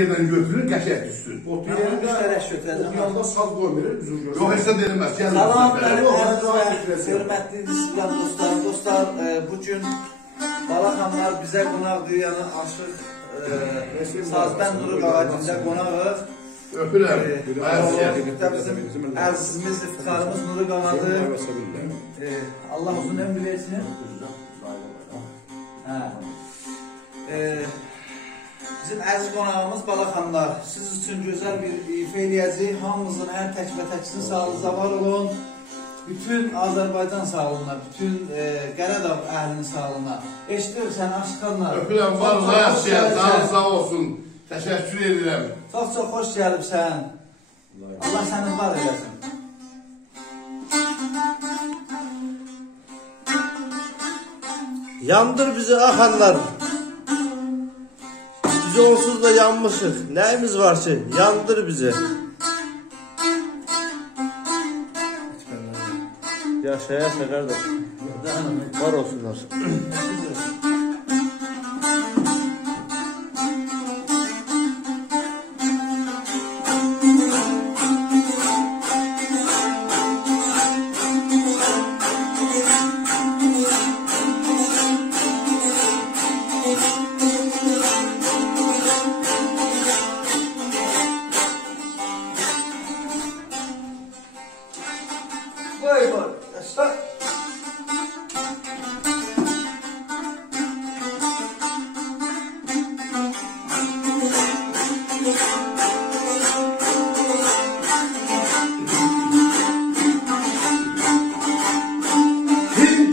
yerdən götürür, qəşək düşsün. Otu yanda saz qoymuyor, üzüm görsün. Yox, heç də denilməz. Salam, mənim hörmətli istəyən dostlarım. Dostlar, bugün Balaxanlar bizə qonaqdır, yəni Aşıq Sazbən Nuru Qağacında qonağıq. Öpürəm. Bizim əzizimiz, iftikarımız Nuru Qağadır. Allah uzun ömür versin. Bizim əziz qonağımız Balaxanlar. Siz üçün gözəl bir ifa eləyəcək. Hamımızın hər tək və təksin sağlığınıza var olun. Bütün Azərbaycan sağlığına, bütün Qəradağ əhlinin sağlığına. Eşidirsən Aşıqanlar. Öpürəm, var, sağ olsun. Təşəkkür edirəm. Çox xoş gəlibsən. Allah səni var eləsin. Yandır bizi axanlar. Biz onsuz da yanmışıq. Nəyimiz var ki? Yandır bizi. Yaşaya qardaş. Var olsunlar.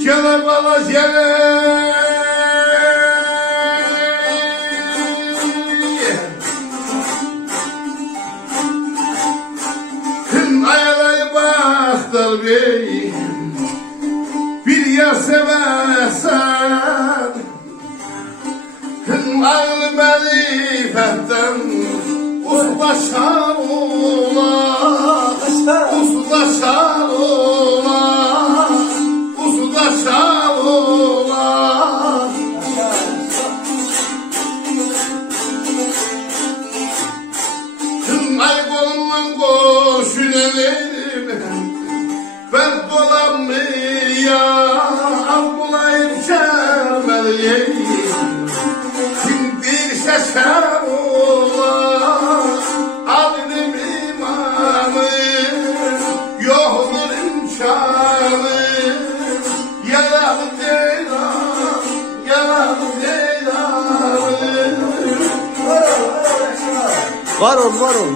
Gele bala gele. Kın ayalay baktır bey. Bir yer seversen. Kın ağlı marifetten uzlaşan ola. Uzlaşan ola. Sağollar Tüm ay kolundan koşun elim Ben dolanmıyam bulayım şermeliyim Kim bir şeşer olar Alim imamım Yoktur imkanı Var ol.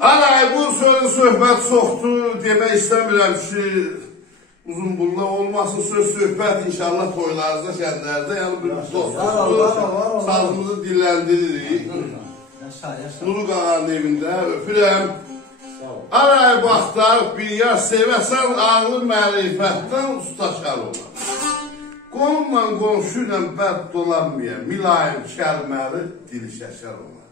Alay bu söhbət çoxdur demək istəmirəm ki uzun bununla olmasın söhbət inşallah toylarınızda şənlərdə yəni bir dostluq sazımızı dillendiririk Nuru Qağanın evində öpürəm Alay baxtar bir yer sevəsən ağlı mərifətdən ustaşar olar Qonunla qonşu ilə bəd dolanmayan, mülayim kəlməli dili şəkər olar.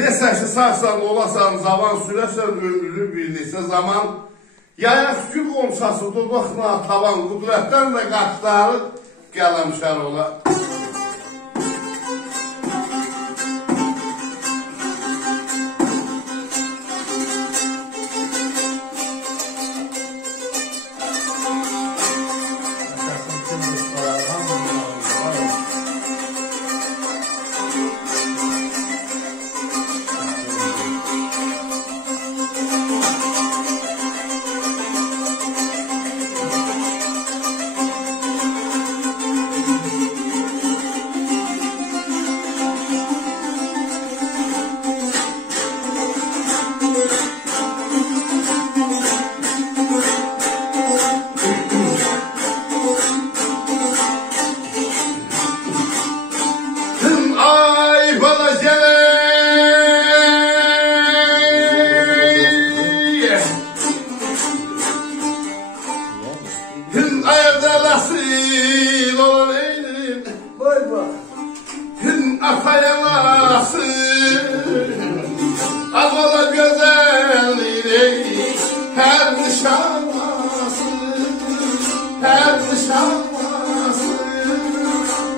Nəsə ki, sağsan olasan, zaman sürəsən, ömrünü bir neçə zaman, yaya tükür qomsası, dodaqla tavan, qudrətdən də qaşları qələmşər olar.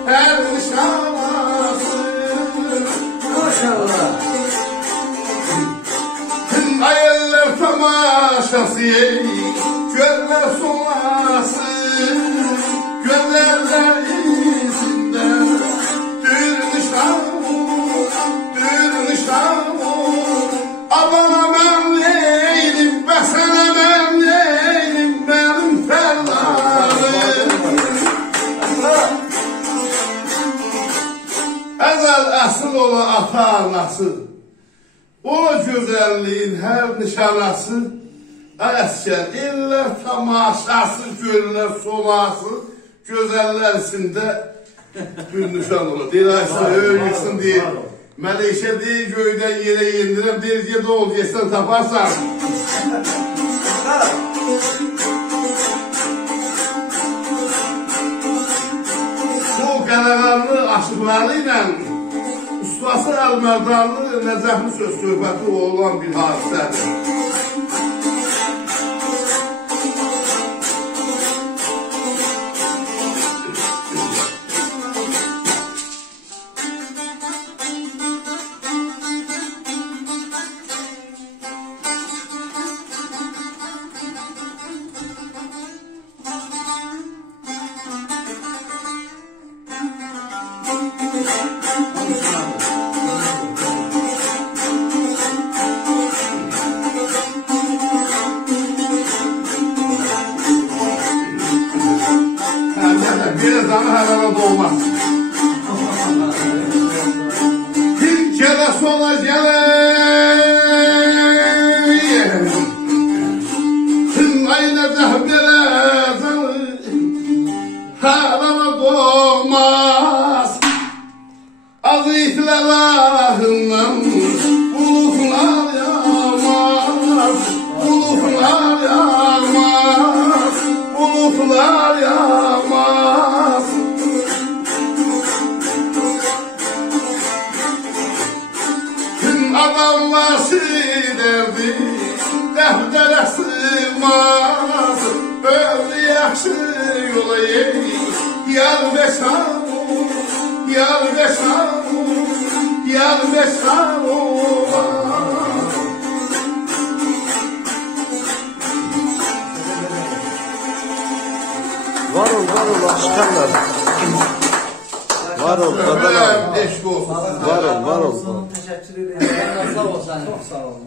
her nişanası başkası gözler solasın, gözlerler izinden dürmüşam, Allah'a ben neydim, besene ben neydim, benim ferdarım. Ezel əsl ola ata anası, o güzelliğin her nişanası, əskər eller tamaşası, göllər solası, gözəller içində bir nişan olur. Deyir, Ayşə, öyrüksün deyir. Melekşe deyir, göydən yerə yendirəm, deyir, ged ol, geçsən taparsan. Bu qələqanlı aşıqları ilə ustası Əl-Mərdanlı nəcəfli söz söhbəti olan bir hadisədir. Bir zamı her arada olmaz. Bir kere sola geleyim, tüm aynı dehbere zanı her arada olmaz. Azizler ahından bulutlar yağmaz, bulutlar yağmaz, bulutlar yağmaz. Tüm adamlar derdi, deftere sığmaz. Öyle yaxşı yola yar beşam, yar beşam, yar beşam. Var ol aşıkanlar. Var ol dadalar. Eşk olsun. Var ol. Teşekkür ederim. Sağ ol. Çok sağ olun.